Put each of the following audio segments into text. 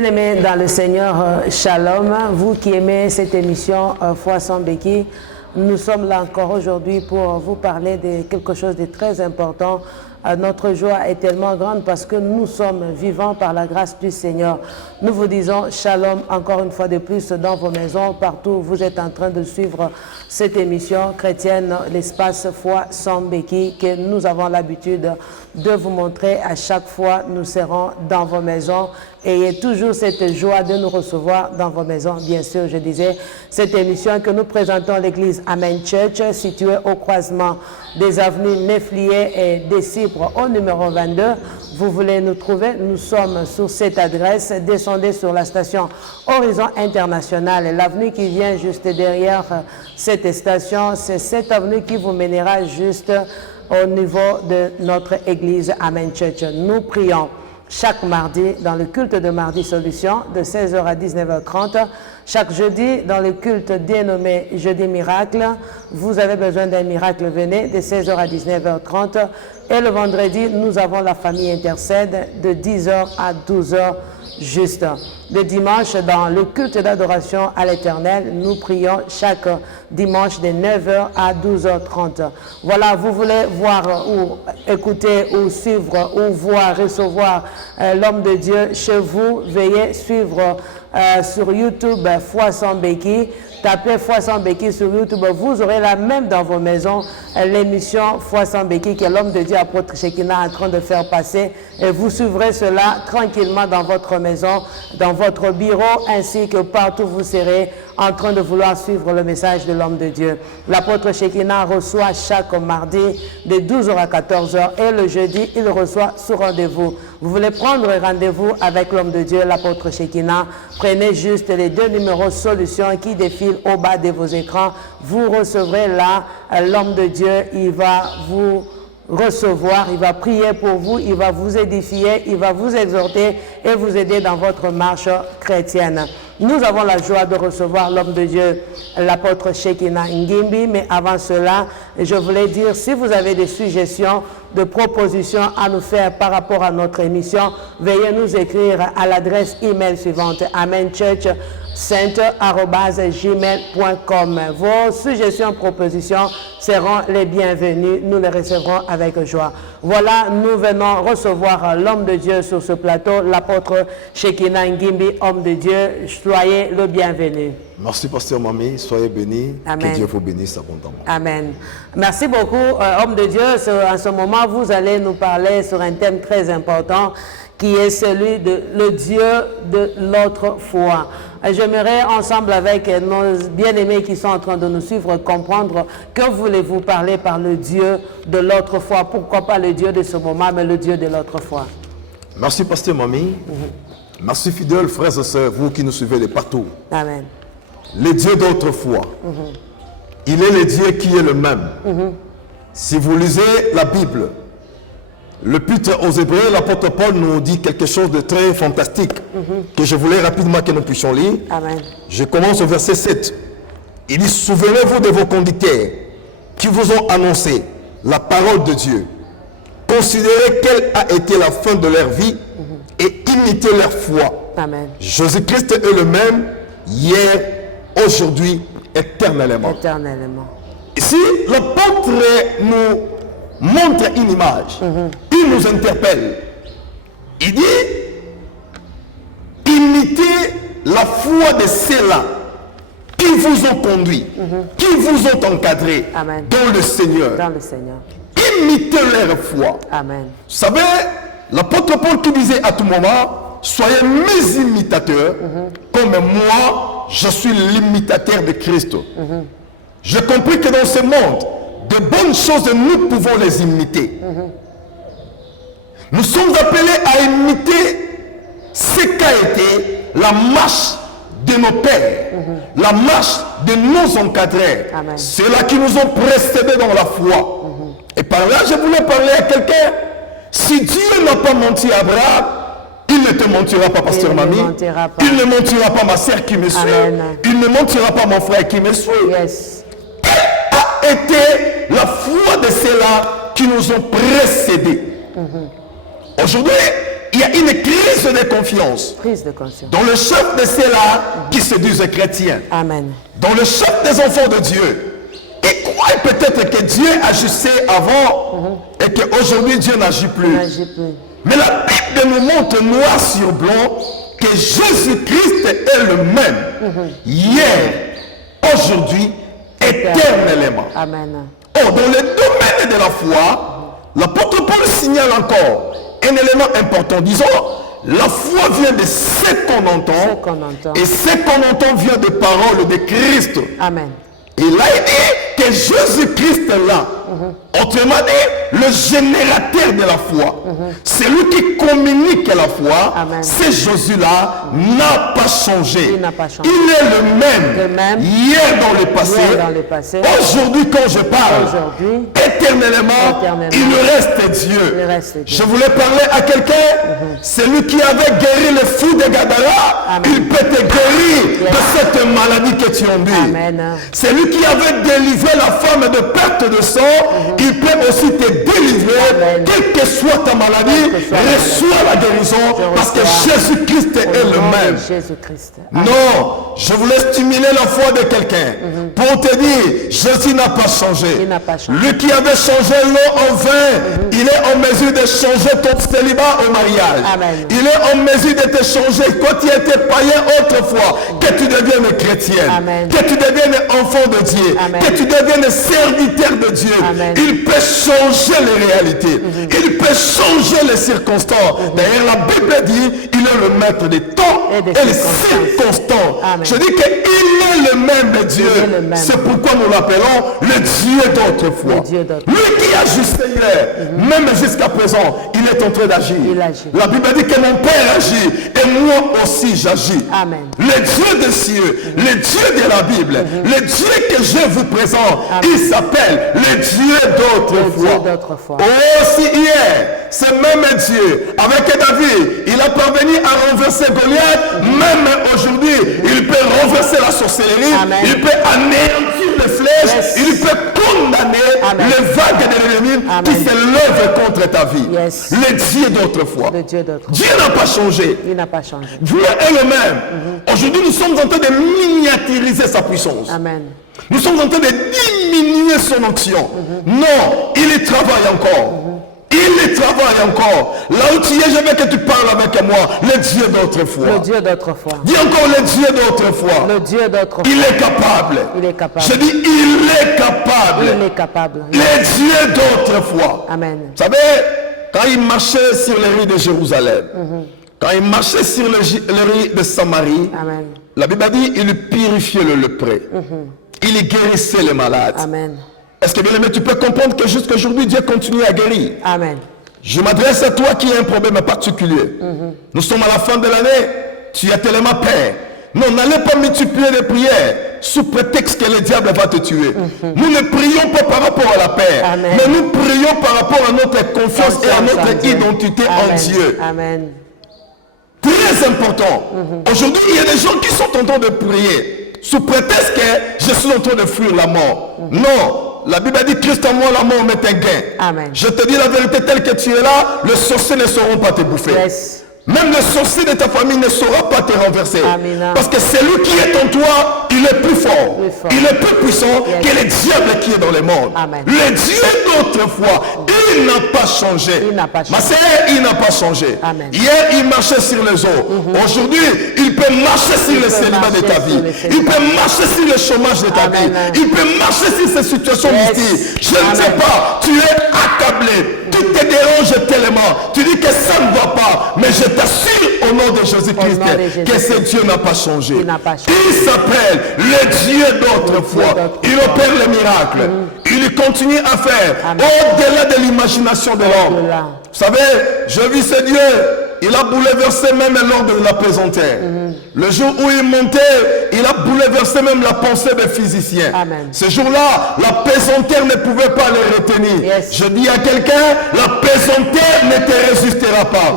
Bien-aimés dans le Seigneur, Shalom, vous qui aimez cette émission Foi sans béquille, nous sommes là encore aujourd'hui pour vous parler de quelque chose de très important. Notre joie est tellement grande parce que nous sommes vivants par la grâce du Seigneur. Nous vous disons Shalom encore une fois de plus dans vos maisons, partout où vous êtes en train de suivre cette émission chrétienne, l'espace Foi sans béquille, que nous avons l'habitude de vous montrer à chaque fois. Nous serons dans vos maisons. Ayez toujours cette joie de nous recevoir dans vos maisons. Bien sûr, je disais, cette émission que nous présentons à l'église Amen Church, située au croisement des avenues Neflier et des Cibres au numéro 22. Vous voulez nous trouver, nous sommes sur cette adresse. Descendez sur la station Horizon International. L'avenue qui vient juste derrière cette station, c'est cette avenue qui vous mènera juste au niveau de notre église Amen Church. Nous prions chaque mardi dans le culte de Mardi Solution de 16h à 19h30. Chaque jeudi dans le culte dénommé Jeudi Miracle. Vous avez besoin d'un miracle, venez de 16h à 19h30. Et le vendredi, nous avons la famille intercède de 10h à 12h juste. Le dimanche, dans le culte d'adoration à l'Éternel, nous prions chaque dimanche de 9h à 12h30. Voilà, vous voulez voir ou écouter ou suivre ou voir, recevoir l'homme de Dieu chez vous, veuillez suivre sur YouTube Foi sans béquille. Tapez Foi sans béquille sur YouTube, vous aurez la même dans vos maisons l'émission Foi sans béquille que l'homme de Dieu apôtre Shekinah est en train de faire passer, et vous suivrez cela tranquillement dans votre maison, dans votre bureau, ainsi que partout où vous serez en train de vouloir suivre le message de l'homme de Dieu. L'apôtre Shekinah reçoit chaque mardi de 12h à 14h et le jeudi, il reçoit ce rendez-vous. Vous voulez prendre rendez-vous avec l'homme de Dieu, l'apôtre Shekinah, prenez juste les deux numéros solutions qui défilent au bas de vos écrans. Vous recevrez là l'homme de Dieu, il va vous recevoir, il va prier pour vous, il va vous édifier, il va vous exhorter et vous aider dans votre marche chrétienne. Nous avons la joie de recevoir l'homme de Dieu, l'apôtre Shekinah Ngimbi, mais avant cela, je voulais dire, si vous avez des suggestions, de propositions à nous faire par rapport à notre émission, veuillez nous écrire à l'adresse email suivante, amenchurchcenter@gmail.com. Vos suggestions, propositions seront les bienvenues, nous les recevrons avec joie. Voilà, nous venons recevoir l'homme de Dieu sur ce plateau, l'apôtre Shekinah Ngimbi, homme de Dieu. Soyez le bienvenu. Merci, pasteur Mami. Soyez bénis. Amen. Que Dieu vous bénisse abondamment. Amen. Merci beaucoup, homme de Dieu. En ce moment, vous allez nous parler sur un thème très important qui est celui de le Dieu de l'autre foi. J'aimerais ensemble avec nos bien-aimés qui sont en train de nous suivre comprendre que voulez-vous parler par le Dieu de l'autre foi. Pourquoi pas le Dieu de ce moment, mais le Dieu de l'autre foi. Merci, pasteur Mami. Merci, fidèles frères et sœurs, vous qui nous suivez de partout. Amen. Le Dieu d'autrefois, il est le Dieu qui est le même. Si vous lisez la Bible, l'Épître aux Hébreux, l'apôtre Paul nous dit quelque chose de très fantastique que je voulais rapidement que nous puissions lire. Amen. Je commence au verset 7. Il dit, souvenez-vous de vos conducteurs qui vous ont annoncé la parole de Dieu. Considérez quelle a été la fin de leur vie et imitez leur foi. Amen. Jésus-Christ est le même hier, aujourd'hui, éternellement. Éternellement. Ici, l'apôtre nous montre une image. Il nous interpelle. Il dit, imitez la foi de ceux-là qui vous ont conduit, qui vous ont encadré Amen. dans le Seigneur. Dans le Seigneur. Imitez leur foi. Amen. Vous savez, l'apôtre Paul qui disait à tout moment, soyez mes imitateurs, comme moi, je suis l'imitateur de Christ. J'ai compris que dans ce monde, de bonnes choses, nous pouvons les imiter. Nous sommes appelés à imiter ce qu'a été la marche de nos pères, la marche de nos encadrés, ceux-là qui nous ont précédés dans la foi. Et par là, je voulais parler à quelqu'un. Si Dieu n'a pas menti à Abraham, il ne te mentira pas, pasteur Mami. Il ne mentira pas ma sœur qui me suit. Il ne mentira pas mon frère qui me suit. Yes. Quelle a été la foi de ceux-là qui nous ont précédés? Aujourd'hui, il y a une crise de confiance. Prise de conscience. Dans le chef de ceux-là qui se disent chrétiens. Amen. Dans le chef des enfants de Dieu. Ils croient peut-être que Dieu agissait avant et qu'aujourd'hui Dieu n'agit plus. Mais la Bible nous montre noir sur blanc que Jésus-Christ est le même. Hier, aujourd'hui, éternellement. Amen. Or, dans le domaine de la foi, l'apôtre Paul signale encore un élément important. Disons, la foi vient de ce qu'on entend, et ce qu'on entend vient des paroles de Christ. Amen. Il a dit que Jésus-Christ est là. Autrement dit, le générateur de la foi. Celui qui communique la foi, c'est Jésus-là, n'a pas changé. Il est le même, hier dans le passé. Aujourd'hui, quand je parle, éternellement, il reste Dieu. Je voulais parler à quelqu'un, celui qui avait guéri le fou de Gadara, il peut te guérir de cette maladie que tu as dit. Celui qui avait délivré la femme de perte de sang, il peut aussi te délivrer, quelle que soit ta maladie, reçois la guérison, parce que Jésus-Christ est le même. Non, je voulais stimuler la foi de quelqu'un pour te dire, Jésus n'a pas changé. Lui qui avait changé l'eau en vin, il est en mesure de changer ton célibat au mariage. Il est en mesure de te changer quand tu étais païen autrefois, que tu deviennes chrétienne, que tu deviennes enfant de Dieu, que tu deviennes serviteur de Dieu. Il peut changer les réalités. Il peut changer les circonstances. D'ailleurs, la Bible dit, il est le maître des temps et des circonstances. Je dis qu'il est le même Dieu. C'est pourquoi nous l'appelons le Dieu d'autrefois. Lui qui agissait hier, même jusqu'à présent, il est en train d'agir. La Bible dit que mon Père agit et moi aussi j'agis. Le Dieu des cieux, le Dieu de la Bible, le Dieu que je vous présente, il s'appelle le Dieu d'autrefois. Aussi hier, ce même Dieu, avec David, il a parvenu à renverser Goliath. Même aujourd'hui, il peut renverser la sorcellerie, il peut anéantir les flèches, il peut condamner les vagues de l'ennemi qui se lèvent contre ta vie. Le Dieu d'autrefois. Dieu n'a pas changé. Dieu est le même. Aujourd'hui, nous sommes en train de miniaturiser sa puissance. Nous sommes en train de diminuer son action. Non, il y travaille encore. Il y travaille encore. Là où tu es, je veux que tu parles avec moi. Le Dieu d'autrefois. Dis encore le Dieu d'autrefois. Il est capable. Je dis, il est capable. Le Dieu d'autrefois. Vous savez, quand il marchait sur les rues de Jérusalem, quand il marchait sur les rues de Samarie, la Bible dit, il purifiait le lépreux. Il guérissait les malades. Est-ce que bien aimé, tu peux comprendre que jusqu'à aujourd'hui, Dieu continue à guérir? Je m'adresse à toi qui a un problème particulier. Nous sommes à la fin de l'année. Tu as tellement peur. Non, n'allez pas multiplier les prières sous prétexte que le diable va te tuer. Nous ne prions pas par rapport à la paix, mais nous prions par rapport à notre confiance et à notre identité en Dieu. Très important. Aujourd'hui, il y a des gens qui sont en train de prier sous prétexte que je suis en train de fuir la mort. Non. La Bible dit, Christ en moi, la mort m'est un gain. Je te dis la vérité, telle que tu es là, les sorciers ne sauront pas te bouffer. Même le sorcier de ta famille ne saura pas te renverser. Parce que celui qui est en toi, il est plus fort. Il est plus puissant que le diable qui est dans le monde. Le Dieu d'autrefois, il n'a pas changé. Ma sœur, il n'a pas changé. Hier, il marchait sur les eaux. Aujourd'hui, il peut marcher sur le célibat de ta vie. Il peut marcher sur le chômage de ta vie. Il peut marcher sur ces situations mystiques. Je ne sais pas, tu es accablé. Tu te déranges tellement. Tu dis que ça ne va pas. Mais je t'assure au nom de Jésus-Christ que ce Dieu n'a pas changé. Il s'appelle le Dieu d'autrefois. Il opère les miracles. Il continue à faire au-delà de l'imagination de l'homme. Vous savez, je vis ce Dieu. Il a bouleversé même l'ordre de la pesanteur. Le jour où il montait, il a bouleversé même la pensée des physiciens. Ce jour-là, la pesanteur ne pouvait pas les retenir. Je dis à quelqu'un, la pesanteur ne te résistera pas.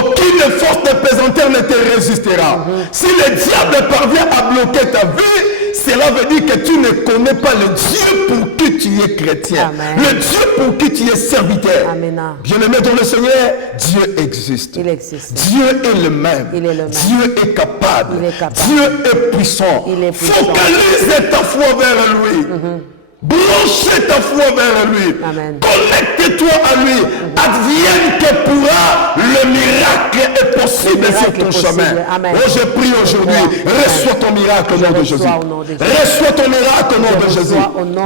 Aucune force de pesanteur ne te résistera. Si le diable parvient à bloquer ta vie, cela veut dire que tu ne connais pas le Dieu pour qui tu es chrétien. Amen. Le Dieu pour qui tu es serviteur. Amen. Bien-aimé dans le Seigneur, Dieu existe. Il existe. Dieu est le même. Il est le même. Dieu est capable. Il est capable. Dieu est puissant. Il est puissant. Focalise ta foi vers lui. Branchez ta foi vers lui. Amen. Connecte-toi à lui. Advienne que pourra, le miracle est possible sur ton chemin. Amen. Oh, je prie aujourd'hui, reçois ton miracle au nom de Jésus. Reçois ton miracle au nom de Jésus.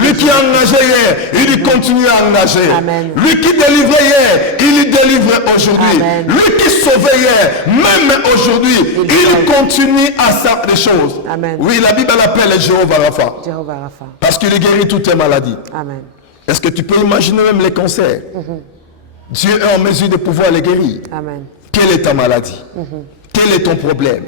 Lui qui a engagé hier, il continue à engager. Amen. Lui qui délivrait hier, il délivre aujourd'hui. Amen. Lui qui sauvait hier, même aujourd'hui, il continue à faire des choses. Amen. Oui, la Bible l'appelle Jéhovah Rapha. Jéhovah Rapha. Parce qu'il guérit toutes tes maladies. Amen. Est-ce que tu peux imaginer même les cancers? Dieu est en mesure de pouvoir les guérir. Amen. Quelle est ta maladie? Quel est ton problème?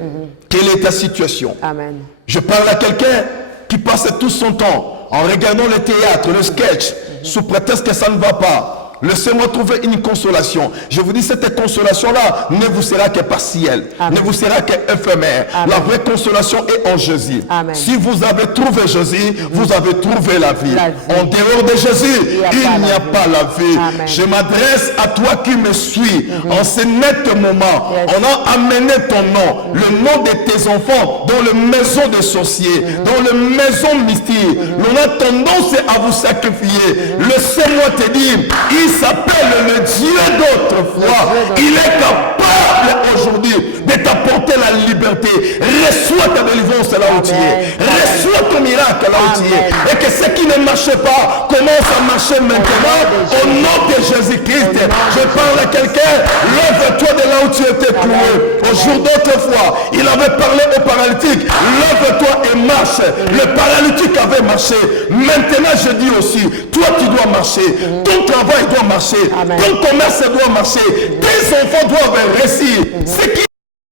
Quelle est ta situation? Amen. Je parle à quelqu'un qui passe tout son temps en regardant le théâtre, le sketch, sous prétexte que ça ne va pas. Laissez-moi trouver une consolation. Je vous dis, cette consolation-là ne vous sera que partielle, Amen. ne vous sera que éphémère. Amen. La vraie consolation est en Jésus. Amen. Si vous avez trouvé Jésus, vous avez trouvé la vie. La vie. En dehors de Jésus, il n'y a pas la vie. Amen. Je m'adresse à toi qui me suis. En ce net moment, Yes. on a amené ton nom, le nom de tes enfants, dans le maison des sorciers, dans le maison mystique. On a tendance à vous sacrifier. Laissez-moi te dire, il s'appelle le Dieu d'autrefois. Il est capable aujourd'hui de t'apporter la liberté. Reçois ta délivrance là où tu es. Reçois ton miracle là où tu es. Et que ce qui ne marche pas commence à marcher maintenant au nom de Jésus-Christ. Je parle à quelqu'un, lève-toi de là où tu étais cloué. Au jour d'autrefois, il avait parlé au paralytique, lève-toi et marche. Le paralytique avait marché. Maintenant, je dis aussi, toi tu dois marcher. Ton travail doit marcher. Amen. Ton commerce doit marcher. Tes enfants doivent réussir. Ce qui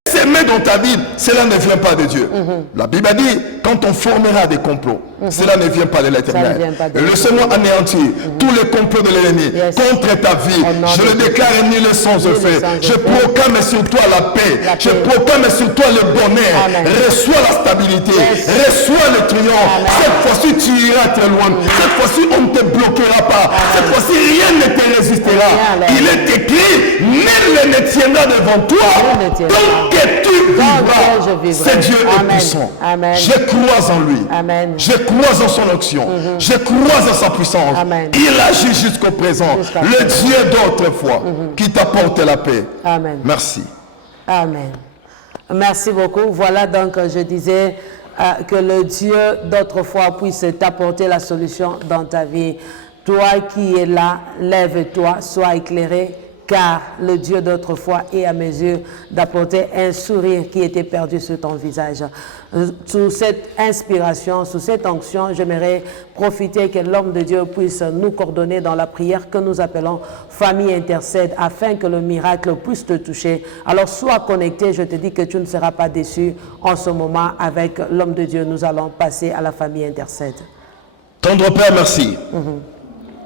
s'aimer dans ta vie, cela ne vient pas de Dieu. La Bible a dit, quand on formera des complots, cela ne vient pas de l'Éternel. Laissez-moi anéantir tous les complots de l'ennemi Yes. contre ta vie. Je le déclare nul sans effet. Je proclame sur toi la paix. Je proclame sur toi le bonheur. Amen. Reçois la stabilité. Yes. Reçois le triomphe. Amen. Cette fois-ci, tu iras très loin. Cette fois-ci, on ne te bloquera pas. Cette fois-ci, rien ne te résistera. Amen. Il est écrit, nul ne tiendra devant toi Nul ne tiendra. tant que tu vivras. je vivrai. C'est Dieu est Amen. puissant. Amen. Je crois en lui. Amen. Je crois en son action. Je crois en sa puissance. Amen. Il agit jusqu'au présent. Jusqu'à Le Dieu d'autrefois qui t'apporte la paix. Amen. Merci. Amen. Merci beaucoup. Voilà donc, je disais que le Dieu d'autrefois puisse t'apporter la solution dans ta vie. Toi qui es là, lève-toi, sois éclairé, car le Dieu d'autrefois est à mesure d'apporter un sourire qui était perdu sur ton visage. Sous cette inspiration, sous cette onction, j'aimerais profiter que l'homme de Dieu puisse nous coordonner dans la prière que nous appelons famille intercède, afin que le miracle puisse te toucher. Alors sois connecté, je te dis que tu ne seras pas déçu en ce moment avec l'homme de Dieu. Nous allons passer à la famille intercède. Tendre Père, merci.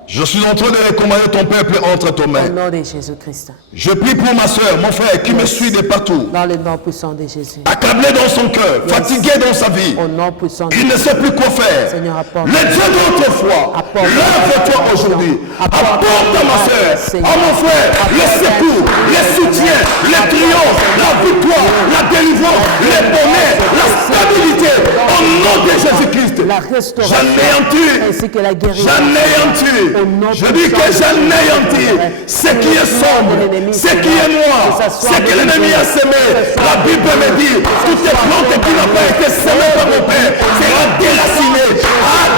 Je suis en train de recommander ton peuple entre tes Au mains. nom de Jésus-Christ. Je prie pour ma soeur, mon frère qui me suit de partout. Dans le nom puissant de Jésus. Accablé dans son cœur, fatigué dans sa vie. Au nom puissant de Il ne sait plus quoi faire. Seigneur, apporte. Le Dieu d'autrefois, Apporte. lève-toi aujourd'hui. Apporte. Apporte à ma soeur, Seigneur. à mon frère, le Apporte. secours, le soutien, le triomphe, la victoire, la délivrance, le bonheur, la stabilité. Au nom de Jésus-Christ. La restauration J'anéantis. ainsi que la guérison. J'anéantis. Au nom Je dis que j'anéantis ce qui est sombre, ce qui est noir, ce que l'ennemi a semé. La Bible me dit, toute plante qui n'a pas été semée par mon Père sera déracinée,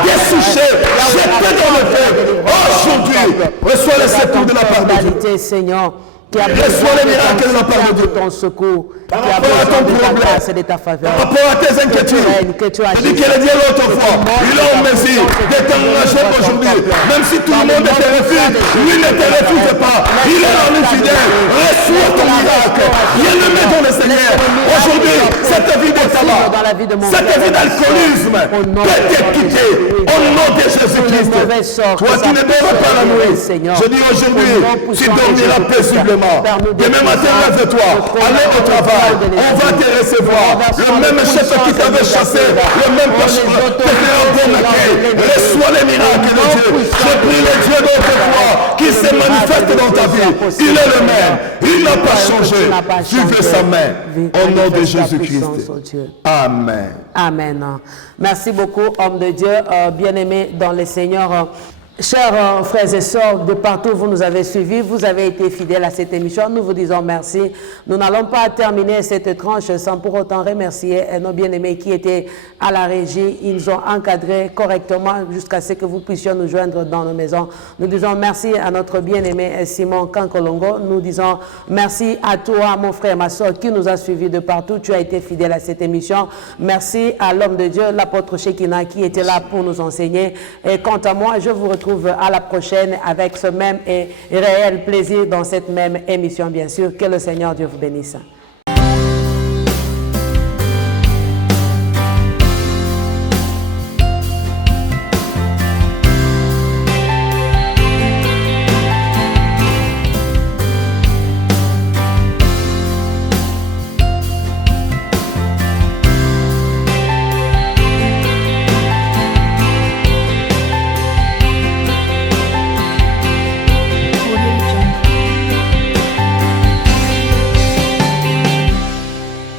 dessouchée, jetée dans le feu. Aujourd'hui, reçois le secours de la part de Dieu. Totalité, Seigneur, qui a Reçois le miracle de la part de Dieu. ton secours, qui a rapport à besoin ton de ta problème, grâce et de ta faveur. Par rapport à tes inquiétudes, Que tu je dis que le Dieu l'autrefois, il a en mesure de t'engager aujourd'hui. Même si tout le monde te refuse, lui ne te refuse pas. Il est l'ami fidèle. Reçois ton miracle. Viens le mettre dans le Seigneur. Aujourd'hui, cette vie de tabac, cette vie d'alcoolisme peut te quitter au nom de Jésus-Christ. Toi qui ne dors pas la nuit, je dis aujourd'hui, tu dormiras paisiblement. Demain matin, lève-toi. Allez au travail. travail. On va te recevoir. Le même chef qui t'avait chassé, le même personne te fera bon accueil. Reçois les miracles de Dieu. Je prie le Dieu d'autrefois qui se manifeste dans ta vie. Il est le même. Il n'a pas changé. Suivez sa main. Au nom de Jésus-Christ. Amen. Amen. Merci beaucoup, homme de Dieu, bien-aimé dans le Seigneur. Chers frères et sœurs, de partout vous nous avez suivis, vous avez été fidèles à cette émission, nous vous disons merci. Nous n'allons pas terminer cette tranche sans pour autant remercier nos bien-aimés qui étaient à la régie. Ils nous ont encadrés correctement jusqu'à ce que vous puissiez nous joindre dans nos maisons. Nous disons merci à notre bien-aimé Simon Kankolongo. Nous disons merci à toi, mon frère, ma soeur, qui nous a suivis de partout. Tu as été fidèle à cette émission. Merci à l'homme de Dieu, l'apôtre Shekina, qui était là pour nous enseigner. Et quant à moi, je vous retrouve à la prochaine avec ce même et réel plaisir dans cette même émission, bien sûr. Que le Seigneur Dieu vous bénisse.